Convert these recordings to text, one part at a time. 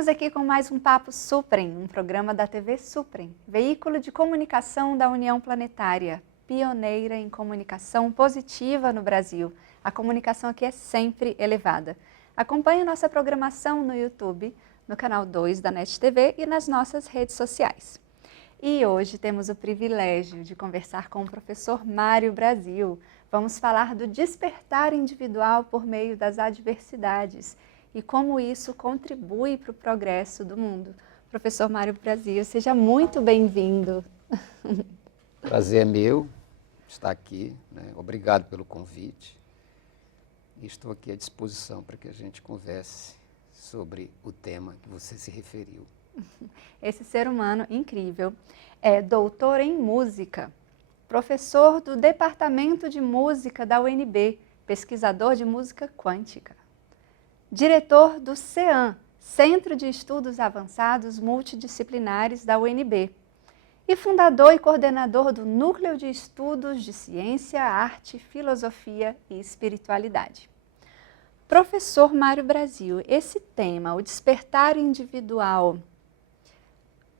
Estamos aqui com mais um Papo Suprem, um programa da TV Suprem, veículo de comunicação da União Planetária, pioneira em comunicação positiva no Brasil. A comunicação aqui é sempre elevada. Acompanhe nossa programação no YouTube, no canal 2 da NET TV e nas nossas redes sociais. E hoje temos o privilégio de conversar com o professor Mário Brasil. Vamos falar do despertar individual por meio das adversidades e como isso contribui para o progresso do mundo. Professor Mário Brasil, seja muito bem-vindo. Prazer é meu estar aqui, né? Obrigado pelo convite. E estou aqui à disposição para que a gente converse sobre o tema que você se referiu. Esse ser humano incrível é doutor em música, professor do Departamento de Música da UNB, pesquisador de música quântica, diretor do CEAM, Centro de Estudos Avançados Multidisciplinares da UNB, e fundador e coordenador do Núcleo de Estudos de Ciência, Arte, Filosofia e Espiritualidade. Professor Mário Brasil, esse tema, o despertar individual,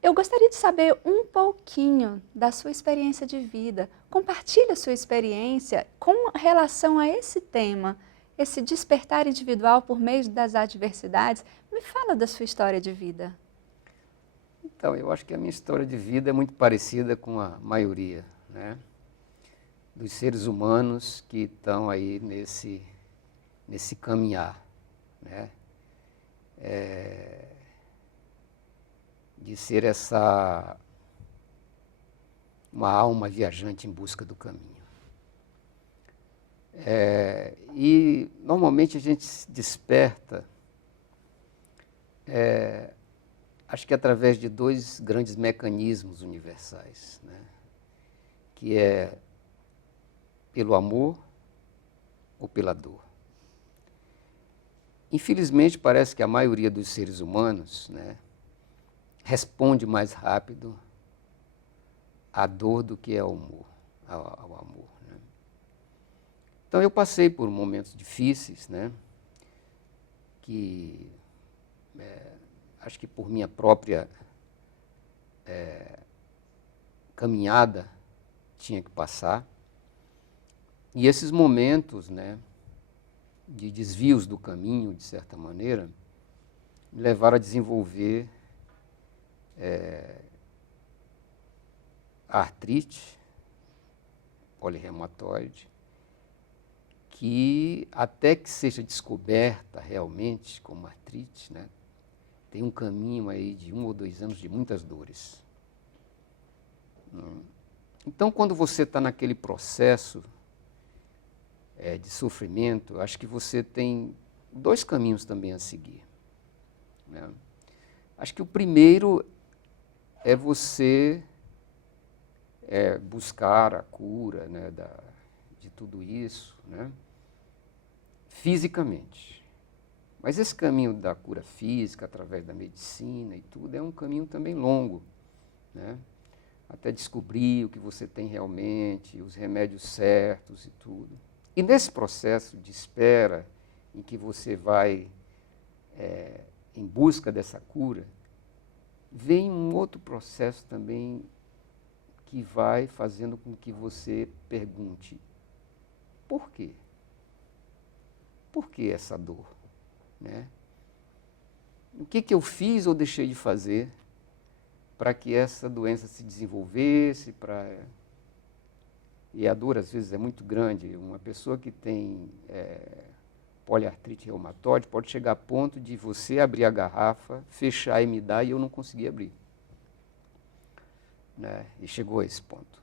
eu gostaria de saber um pouquinho da sua experiência de vida. Compartilhe a sua experiência com relação a esse tema, esse despertar individual por meio das adversidades. Me fala da sua história de vida. Então, eu acho que a minha história de vida é muito parecida com a maioria, né, dos seres humanos que estão aí nesse caminhar, né, de ser uma alma viajante em busca do caminho. E normalmente a gente se desperta, acho que através de dois grandes mecanismos universais, né, que é pelo amor ou pela dor. Infelizmente, parece que a maioria dos seres humanos, né, responde mais rápido à dor do que ao amor. Né? Então, eu passei por momentos difíceis, né, que acho que por minha própria caminhada tinha que passar. E esses momentos, né, de desvios do caminho, de certa maneira, me levaram a desenvolver a artrite polireumatoide, que até que seja descoberta realmente como artrite, né, tem um caminho aí de 1 ou 2 anos de muitas dores. Então, quando você está naquele processo de sofrimento, acho que você tem 2 caminhos também a seguir, né? Acho que o primeiro é você buscar a cura, né, de tudo isso, né, fisicamente. Mas esse caminho da cura física, através da medicina e tudo, é um caminho também longo, né, até descobrir o que você tem realmente, os remédios certos e tudo. E nesse processo de espera, em que você vai em busca dessa cura, vem um outro processo também que vai fazendo com que você pergunte: por quê? Por que essa dor? Né? O que eu fiz ou deixei de fazer para que essa doença se desenvolvesse? E a dor, às vezes, é muito grande. Uma pessoa que tem poliartrite reumatoide pode chegar a ponto de você abrir a garrafa, fechar e me dar, e eu não conseguir abrir. Né? E chegou a esse ponto.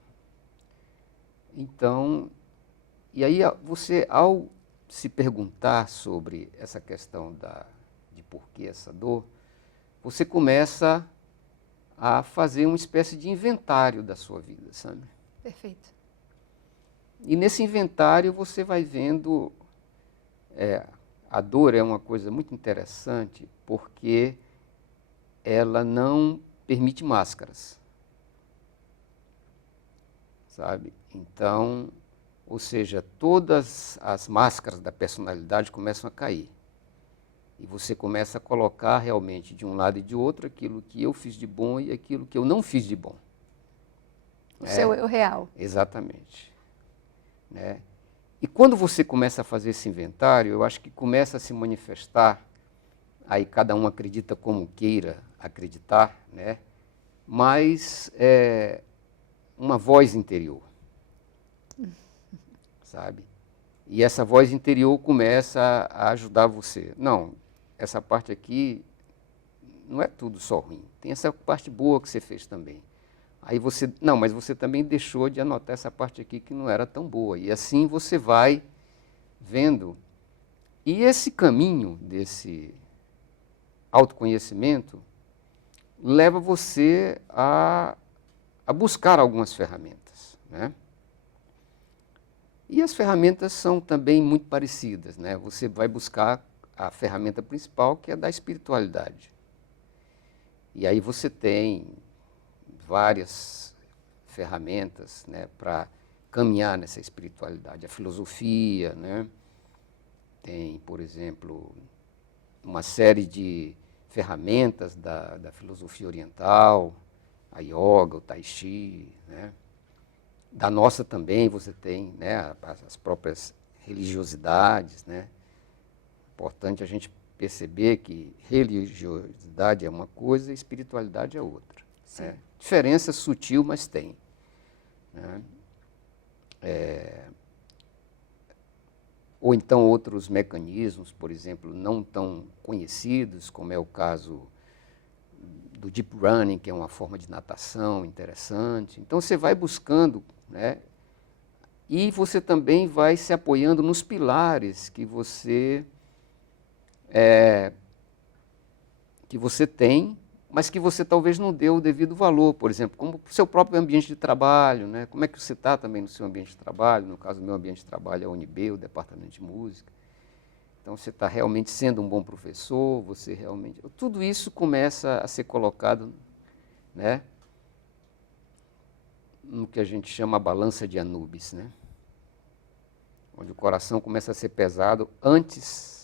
Então, e aí você, ao se perguntar sobre essa questão de por que essa dor, você começa a fazer uma espécie de inventário da sua vida, sabe? Perfeito. E nesse inventário você vai vendo, a dor é uma coisa muito interessante porque ela não permite máscaras, sabe? Então, ou seja, todas as máscaras da personalidade começam a cair. E você começa a colocar realmente de um lado e de outro aquilo que eu fiz de bom e aquilo que eu não fiz de bom. O seu eu real. Exatamente. Né? E quando você começa a fazer esse inventário, eu acho que começa a se manifestar, aí cada um acredita como queira acreditar, né? Mas uma voz interior, sabe? E essa voz interior começa a ajudar você. Não, essa parte aqui não é tudo só ruim. Tem essa parte boa que você fez também. Aí você, não, mas você também deixou de anotar essa parte aqui que não era tão boa. E assim você vai vendo. E esse caminho desse autoconhecimento leva você a buscar algumas ferramentas, né? E as ferramentas são também muito parecidas, né? Você vai buscar a ferramenta principal, que é da espiritualidade. E aí você tem várias ferramentas, né, para caminhar nessa espiritualidade. A filosofia, né? Tem, por exemplo, uma série de ferramentas da filosofia oriental, a yoga, o tai chi, né? Da nossa também você tem, né, as próprias religiosidades, né? Importante a gente perceber que religiosidade é uma coisa e espiritualidade é outra. Né? Diferença sutil, mas tem. Né? Ou então outros mecanismos, por exemplo, não tão conhecidos, como é o caso do deep running, que é uma forma de natação interessante. Então você vai buscando, né? E você também vai se apoiando nos pilares que você tem, mas que você talvez não deu o devido valor, por exemplo, como o seu próprio ambiente de trabalho, né? Como é que você está também no seu ambiente de trabalho. No caso do meu ambiente de trabalho é a UNB, o Departamento de Música. Então você está realmente sendo um bom professor, você realmente... Tudo isso começa a ser colocado, né, no que a gente chama a balança de Anubis, né? Onde o coração começa a ser pesado antes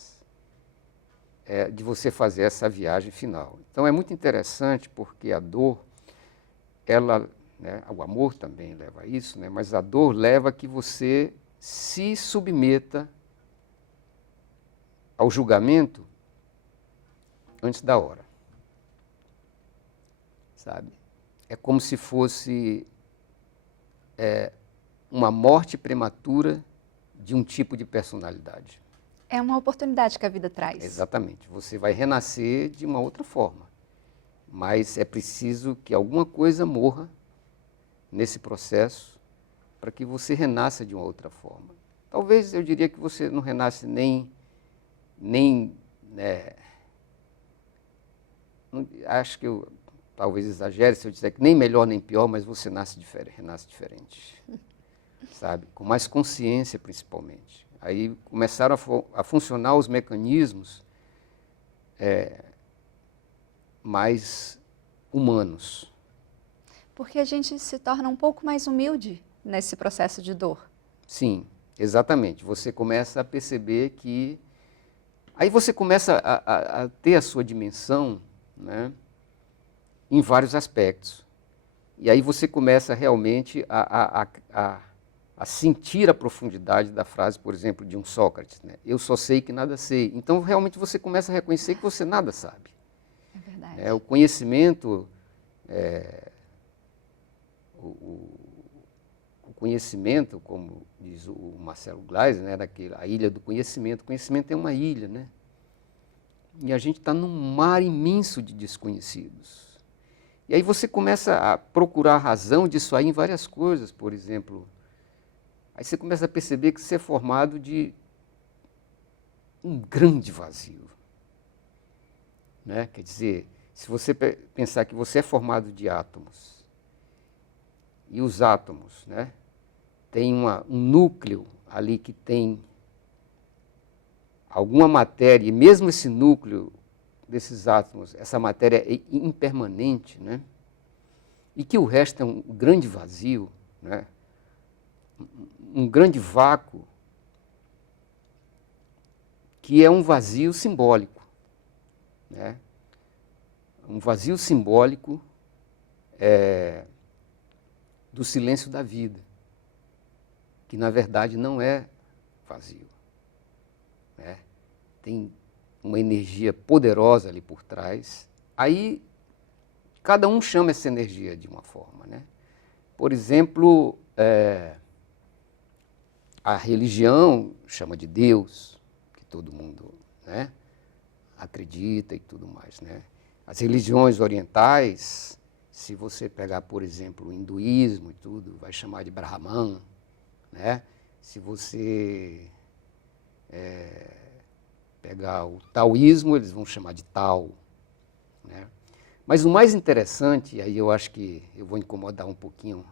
de você fazer essa viagem final. Então é muito interessante porque a dor, ela, né, o amor também leva a isso, né, mas a dor leva a que você se submeta ao julgamento antes da hora. Sabe? É como se fosse uma morte prematura de um tipo de personalidade. É uma oportunidade que a vida traz. Exatamente. Você vai renascer de uma outra forma. Mas é preciso que alguma coisa morra nesse processo para que você renasça de uma outra forma. Talvez eu diria que você não renasce nem acho que eu talvez exagere se eu disser que nem melhor nem pior, mas você renasce diferente. Sabe? Com mais consciência, principalmente. Aí começaram a funcionar os mecanismos mais humanos. Porque a gente se torna um pouco mais humilde nesse processo de dor. Sim, exatamente. Você começa a perceber que... Aí você começa a ter a sua dimensão, né, em vários aspectos. E aí você começa realmente a sentir a profundidade da frase, por exemplo, de um Sócrates, né? Eu só sei que nada sei. Então, realmente, você começa a reconhecer que você nada sabe. É verdade. O conhecimento, o conhecimento, como diz o Marcelo Gleisi, né, a ilha do conhecimento. O conhecimento é uma ilha, né? E a gente está num mar imenso de desconhecidos. E aí você começa a procurar a razão disso aí em várias coisas, por exemplo. Aí você começa a perceber que você é formado de um grande vazio. Né? Quer dizer, se você pensar que você é formado de átomos, e os átomos, né, tem um núcleo ali que tem alguma matéria, e mesmo esse núcleo desses átomos, essa matéria é impermanente, né? E que o resto é um grande vazio, né? Um grande vácuo, que é um vazio simbólico. né? Um vazio simbólico do silêncio da vida, que na verdade não é vazio, né? Tem uma energia poderosa ali por trás. Aí cada um chama essa energia de uma forma, né? Por exemplo, a religião chama de Deus, que todo mundo, né, acredita e tudo mais, né? As religiões orientais, se você pegar, por exemplo, o hinduísmo e tudo, vai chamar de Brahman, né? Se você pegar o taoísmo, eles vão chamar de Tao, né? Mas o mais interessante, e aí eu acho que eu vou incomodar um pouquinho,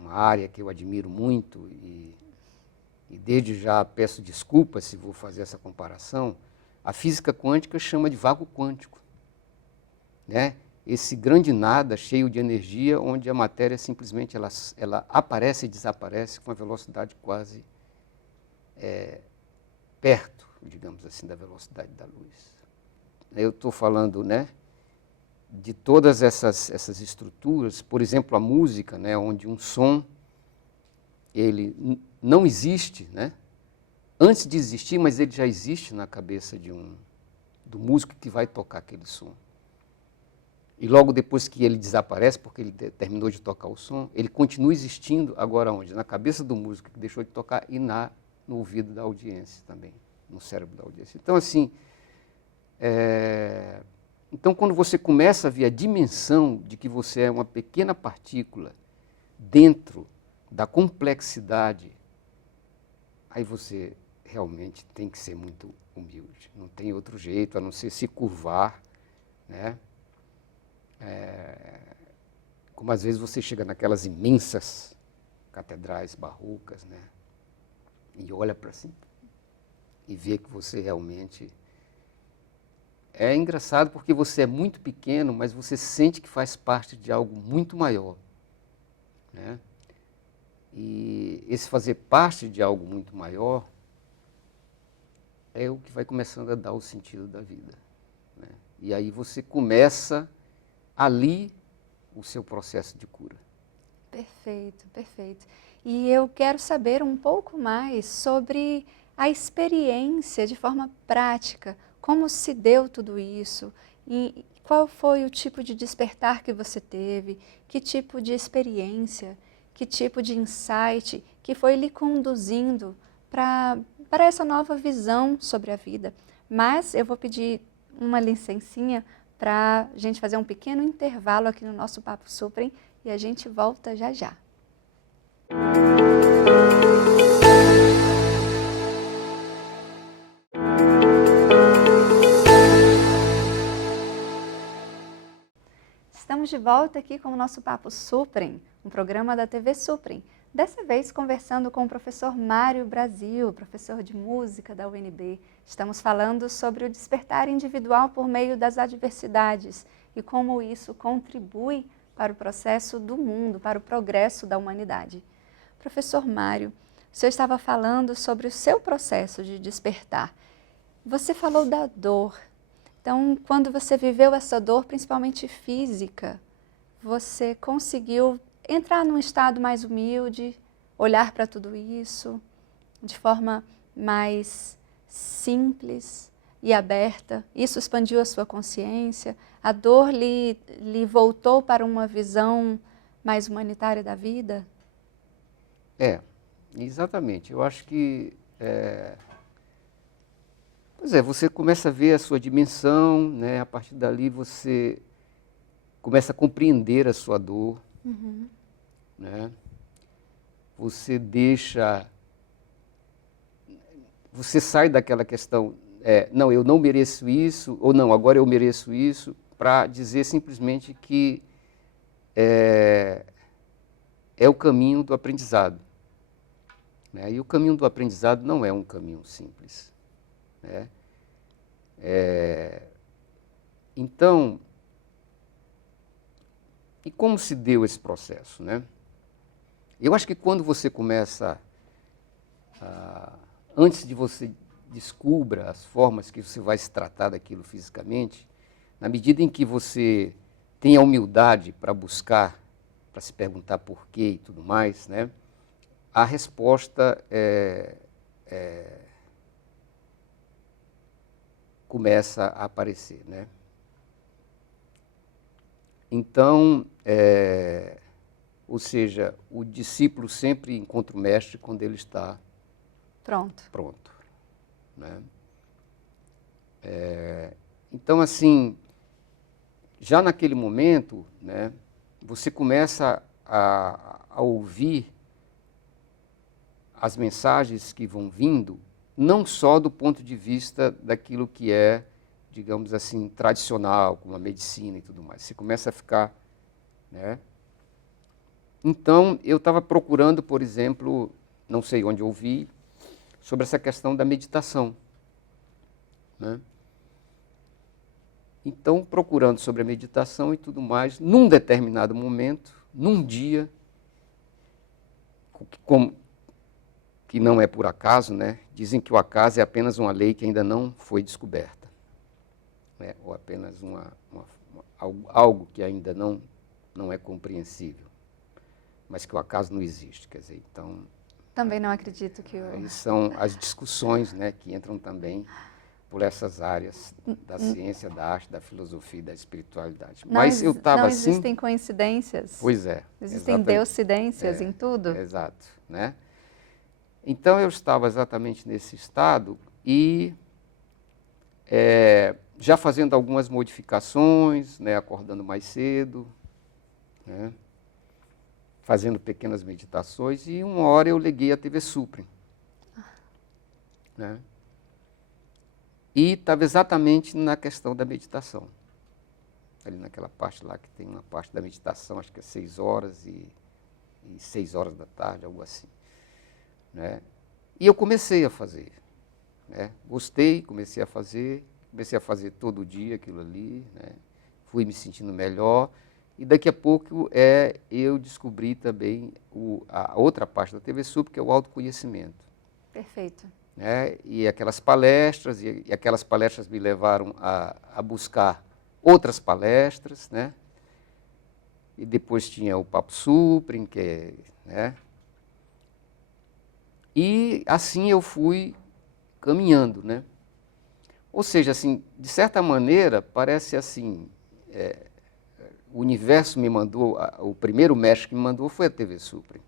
uma área que eu admiro muito, e desde já peço desculpas se vou fazer essa comparação, a física quântica chama de vácuo quântico, né? Esse grande nada cheio de energia, onde a matéria simplesmente ela aparece e desaparece com uma velocidade quase perto, digamos assim, da velocidade da luz. Eu estou falando, né, de todas essas estruturas, por exemplo, a música, né, onde um som ele não existe, né, antes de existir, mas ele já existe na cabeça do músico que vai tocar aquele som. E logo depois que ele desaparece, porque ele terminou de tocar o som, ele continua existindo agora onde? Na cabeça do músico que deixou de tocar e no ouvido da audiência também, no cérebro da audiência. Então, assim, então quando você começa a ver a dimensão de que você é uma pequena partícula dentro da complexidade, aí você realmente tem que ser muito humilde. Não tem outro jeito a não ser se curvar, né? Como às vezes você chega naquelas imensas catedrais barrocas, né? E olha para cima e vê que você realmente... É engraçado porque você é muito pequeno, mas você sente que faz parte de algo muito maior, né? E esse fazer parte de algo muito maior é o que vai começando a dar o sentido da vida, né? E aí você começa ali o seu processo de cura. Perfeito, perfeito. E eu quero saber um pouco mais sobre a experiência de forma prática, como se deu tudo isso, e qual foi o tipo de despertar que você teve, que tipo de experiência, que tipo de insight que foi lhe conduzindo para essa nova visão sobre a vida. Mas eu vou pedir uma licencinha para a gente fazer um pequeno intervalo aqui no nosso Papo Suprem e a gente volta já já. Estamos de volta aqui com o nosso Papo Suprem, um programa da TV Suprem. Dessa vez conversando com o professor Mário Brasil, professor de música da UNB. Estamos falando sobre o despertar individual por meio das adversidades e como isso contribui para o processo do mundo, para o progresso da humanidade. Professor Mário, o senhor estava falando sobre o seu processo de despertar. Você falou da dor. Então, quando você viveu essa dor, principalmente física, você conseguiu entrar num estado mais humilde, olhar para tudo isso de forma mais simples e aberta. Isso expandiu a sua consciência. A dor lhe voltou para uma visão mais humanitária da vida? Exatamente. Eu acho que... Pois é, você começa a ver a sua dimensão, né? A partir dali você começa a compreender a sua dor, né? Você sai daquela questão, não, eu não mereço isso, ou não, agora eu mereço isso, para dizer simplesmente que é o caminho do aprendizado, né? E o caminho do aprendizado não é um caminho simples, né? Então, e como se deu esse processo, né? Eu acho que quando você começa, antes de você descubra as formas que você vai se tratar daquilo fisicamente, na medida em que você tem a humildade para buscar, para se perguntar por quê e tudo mais, né, a resposta começa a aparecer, né? Então, ou seja, o discípulo sempre encontra o mestre quando ele está pronto, né? Então, assim, já naquele momento, né, você começa a ouvir as mensagens que vão vindo, não só do ponto de vista daquilo que é, digamos assim, tradicional, como a medicina e tudo mais. Você começa a ficar, né? Então, eu estava procurando, por exemplo, não sei onde eu ouvi, sobre essa questão da meditação, né? Então, procurando sobre a meditação e tudo mais, num determinado momento, num dia, que não é por acaso, né? Dizem que o acaso é apenas uma lei que ainda não foi descoberta, né? Ou apenas algo que ainda não é compreensível, mas que o acaso não existe, quer dizer, então... Também não acredito que aí são as discussões, né, que entram também por essas áreas da ciência, da arte, da filosofia e da espiritualidade. Mas eu estava assim... Não existem coincidências. Pois é. Existem deucidências em tudo. Exato, né? Então, eu estava exatamente nesse estado e já fazendo algumas modificações, né, acordando mais cedo, né, fazendo pequenas meditações, e uma hora eu liguei a TV Suprem, né? E estava exatamente na questão da meditação. Ali naquela parte lá que tem uma parte da meditação, acho que é 6 horas e 6 horas da tarde, algo assim, né? E eu comecei a fazer, né? Gostei, comecei a fazer todo dia aquilo ali, né? Fui me sentindo melhor, e daqui a pouco eu descobri também a outra parte da TV Suprem, que é o autoconhecimento. Perfeito. Né? E aquelas palestras, e aquelas palestras me levaram a buscar outras palestras, né? E depois tinha o Papo Suprem, né? E assim eu fui caminhando, né? Ou seja, assim, de certa maneira, parece assim, o universo me mandou, o primeiro mestre que me mandou foi a TV Suprem.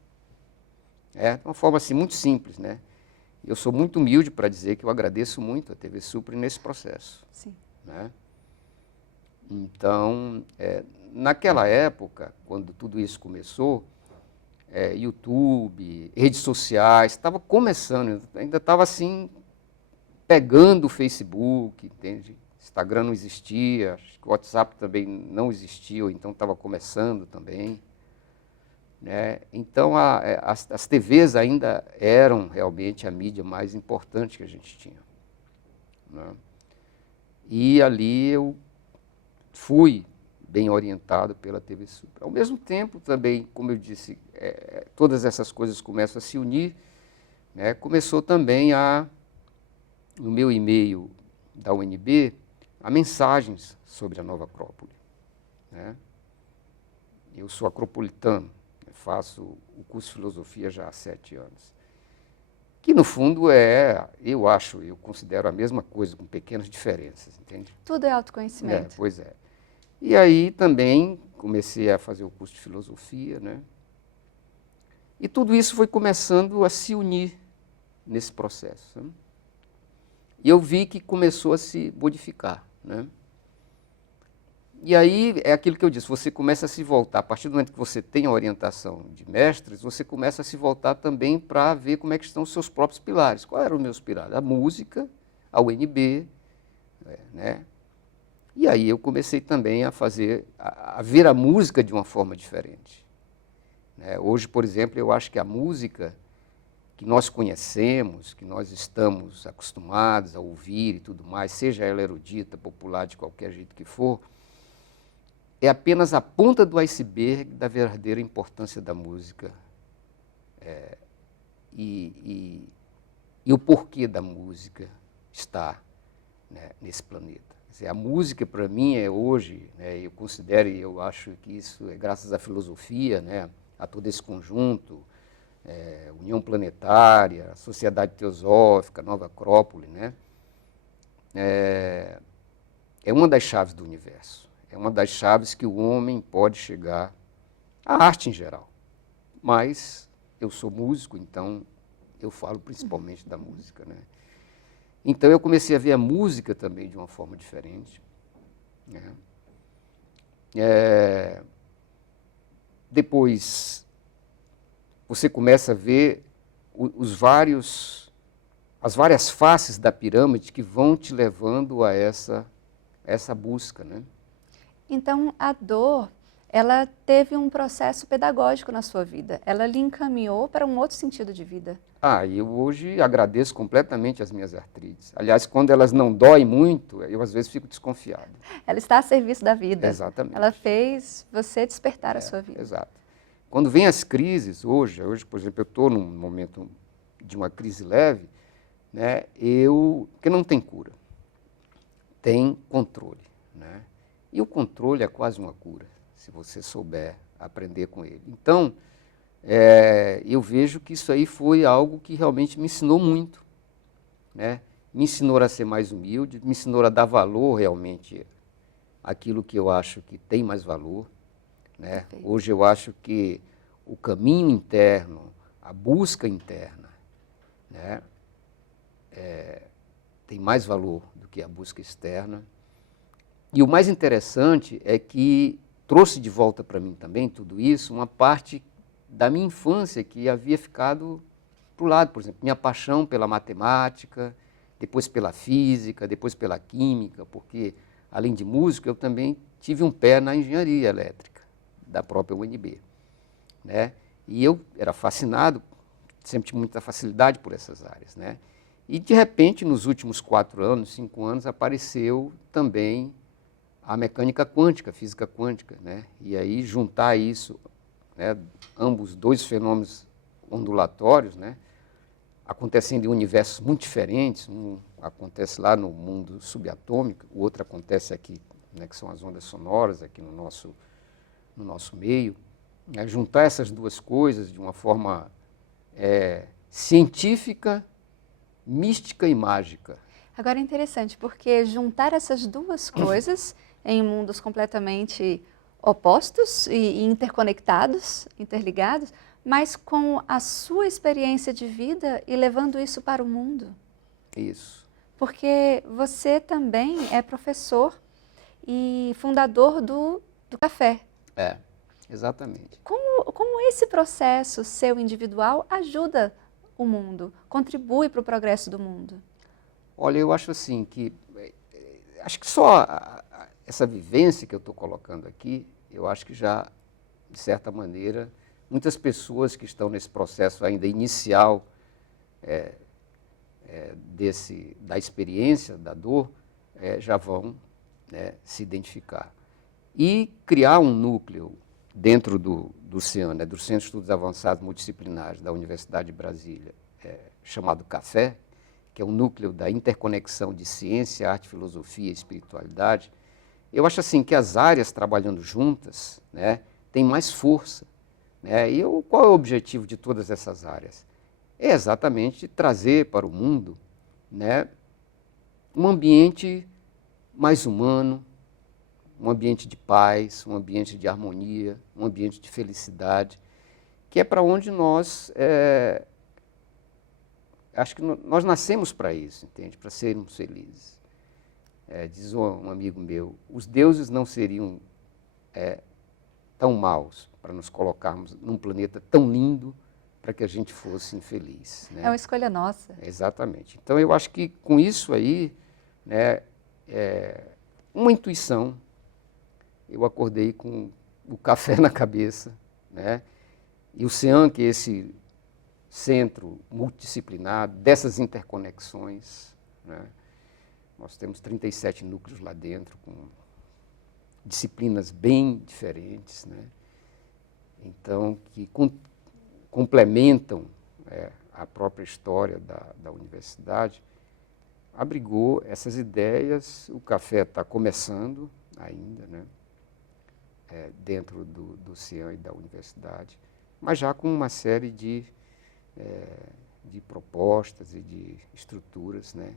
De uma forma assim, muito simples, né? Eu sou muito humilde para dizer que eu agradeço muito a TV Suprem nesse processo. Sim. Né? Então, naquela época, quando tudo isso começou, YouTube, redes sociais, estava começando, ainda estava assim, pegando o Facebook, entende? Instagram não existia, acho que o WhatsApp também não existia, ou então estava começando também. Né? Então, as TVs ainda eram realmente a mídia mais importante que a gente tinha. Né? E ali eu fui bem orientado pela TV Suprem. Ao mesmo tempo, também, como eu disse, todas essas coisas começam a se unir, né? Começou também no meu e-mail da UNB, a mensagens sobre a Nova Acrópole. Né? Eu sou acropolitano, faço o curso de filosofia já há 7 anos. Que, no fundo, eu considero a mesma coisa, com pequenas diferenças, entende? Tudo é autoconhecimento. Pois é. E aí também comecei a fazer o curso de filosofia, né? E tudo isso foi começando a se unir nesse processo. Né? E eu vi que começou a se modificar, né? E aí é aquilo que eu disse, você começa a se voltar, a partir do momento que você tem a orientação de mestres, você começa a se voltar também para ver como é que estão os seus próprios pilares. Quais eram os meus pilares? A música, a UNB, né? E aí eu comecei também a ver a música de uma forma diferente. Né? Hoje, por exemplo, eu acho que a música que nós conhecemos, que nós estamos acostumados a ouvir e tudo mais, seja ela erudita, popular, de qualquer jeito que for, é apenas a ponta do iceberg da verdadeira importância da música e o porquê da música, estar, né, nesse planeta. Quer dizer, a música, para mim, é hoje, né, eu considero e eu acho que isso é graças à filosofia, né, a todo esse conjunto, União Planetária, Sociedade Teosófica, Nova Acrópole, né, é uma das chaves do universo. É uma das chaves que o homem pode chegar, à arte em geral. Mas eu sou músico, então eu falo principalmente da música, né? Então eu comecei a ver a música também de uma forma diferente, né? Depois você começa a ver as várias faces da pirâmide que vão te levando a essa busca, né? Então, a dor, ela teve um processo pedagógico na sua vida. Ela lhe encaminhou para um outro sentido de vida. Eu hoje agradeço completamente as minhas artrites. Aliás, quando elas não doem muito, eu às vezes fico desconfiado. Ela está a serviço da vida. Exatamente. Ela fez você despertar a sua vida. Exato. Quando vem as crises, hoje, por exemplo, eu estou num momento de uma crise leve, né, porque não tem cura, tem controle, né? E o controle é quase uma cura, se você souber aprender com ele. Então, eu vejo que isso aí foi algo que realmente me ensinou muito, né? Me ensinou a ser mais humilde, me ensinou a dar valor realmente àquilo que eu acho que tem mais valor, né? Hoje eu acho que o caminho interno, a busca interna, né, tem mais valor do que a busca externa. E o mais interessante é que trouxe de volta para mim também tudo isso, uma parte da minha infância que havia ficado para o lado, por exemplo, minha paixão pela matemática, depois pela física, depois pela química, porque, além de músico, eu também tive um pé na engenharia elétrica da própria UNB, né? E eu era fascinado, sempre tive muita facilidade por essas áreas, né? E, de repente, nos últimos 4 anos, 5 anos, apareceu também a mecânica quântica, a física quântica, né? E aí juntar isso, né, ambos dois fenômenos ondulatórios, né, acontecendo em universos muito diferentes, um acontece lá no mundo subatômico, o outro acontece aqui, né, que são as ondas sonoras aqui no nosso meio, né, juntar essas duas coisas de uma forma científica, mística e mágica. Agora é interessante, porque juntar essas duas coisas em mundos completamente opostos e interconectados, interligados, mas com a sua experiência de vida e levando isso para o mundo. Isso. Porque você também é professor e fundador do Café. Exatamente. Como esse processo seu individual ajuda o mundo, contribui para o progresso do mundo? Olha, eu acho assim que acho que só essa vivência que eu estou colocando aqui, eu acho que já, de certa maneira, muitas pessoas que estão nesse processo ainda inicial da experiência, da dor, já vão, né, se identificar. E criar um núcleo dentro do CEAN, né, do Centro de Estudos Avançados Multidisciplinares da Universidade de Brasília, chamado CAFÉ, que é um núcleo da interconexão de ciência, arte, filosofia e espiritualidade. Eu acho assim que as áreas trabalhando juntas, né, têm mais força, né? E qual é o objetivo de todas essas áreas? É exatamente trazer para o mundo, né, um ambiente mais humano, um ambiente de paz, um ambiente de harmonia, um ambiente de felicidade, que é para onde nós, acho que nós nascemos para isso, entende? Para sermos felizes. Diz um amigo meu, os deuses não seriam tão maus para nos colocarmos num planeta tão lindo para que a gente fosse infeliz, né? É uma escolha nossa. Exatamente. Então, eu acho que com isso aí, né, uma intuição, eu acordei com o café na cabeça, né? E o CEAN, que é esse centro multidisciplinar dessas interconexões, né? Nós temos 37 núcleos lá dentro, com disciplinas bem diferentes, né? Então, que complementam a própria história da universidade. abrigou essas ideias. O café está começando ainda, né? Dentro do CIAN e da universidade, mas já com uma série de propostas e de estruturas, né?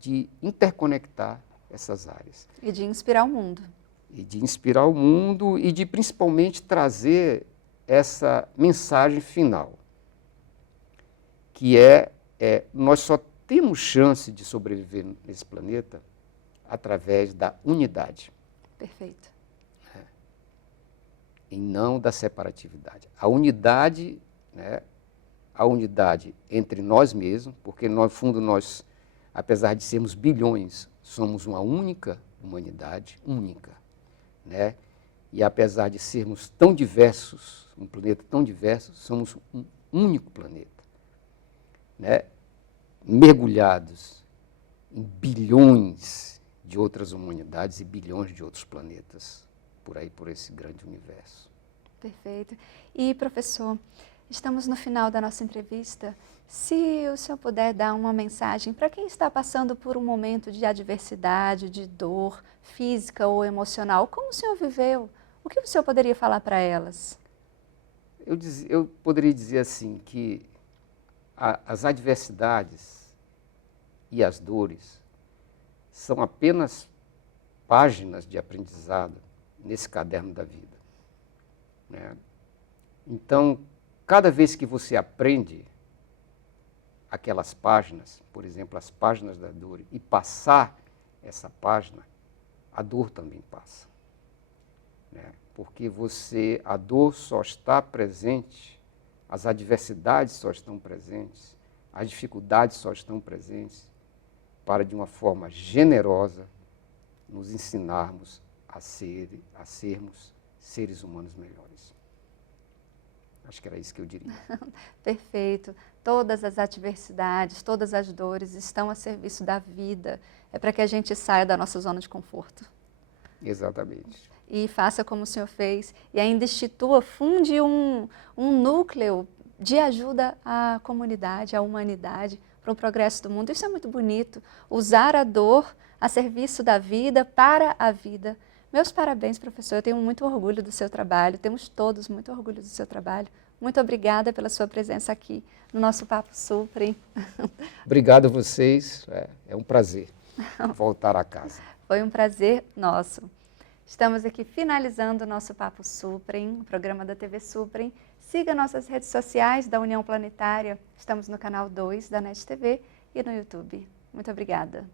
De interconectar essas áreas. E de inspirar o mundo. E de inspirar o mundo e de principalmente trazer essa mensagem final, que nós só temos chance de sobreviver nesse planeta através da unidade. Perfeito. E não da separatividade. A unidade, né, a unidade entre nós mesmos, porque no fundo nós, apesar de sermos bilhões, somos uma única humanidade, única, né? E apesar de sermos tão diversos, um planeta tão diverso, somos um único planeta, né? Mergulhados em bilhões de outras humanidades e bilhões de outros planetas, por aí, por esse grande universo. Perfeito. E, professor, estamos no final da nossa entrevista. Se o senhor puder dar uma mensagem para quem está passando por um momento de adversidade, de dor física ou emocional, como o senhor viveu? O que o senhor poderia falar para elas? Eu poderia dizer assim, que as adversidades e as dores são apenas páginas de aprendizado nesse caderno da vida, né? Então, cada vez que você aprende aquelas páginas, por exemplo, as páginas da dor, e passar essa página, a dor também passa, né? Porque a dor só está presente, as adversidades só estão presentes, as dificuldades só estão presentes para, de uma forma generosa, nos ensinarmos a sermos seres humanos melhores. Acho que era isso que eu diria. Perfeito. Todas as adversidades, todas as dores estão a serviço da vida. É para que a gente saia da nossa zona de conforto. Exatamente. E faça como o senhor fez e ainda funde um núcleo de ajuda à comunidade, à humanidade, para o progresso do mundo. Isso é muito bonito. Usar a dor a serviço da vida, para a vida. Meus parabéns, professor. Eu tenho muito orgulho do seu trabalho. Temos todos muito orgulho do seu trabalho. Muito obrigada pela sua presença aqui no nosso Papo Supre. Obrigado a vocês. É um prazer voltar a casa. Foi um prazer nosso. Estamos aqui finalizando o nosso Papo Suprem, o programa da TV Suprem. Siga nossas redes sociais da União Planetária. Estamos no canal 2 da NET TV e no YouTube. Muito obrigada.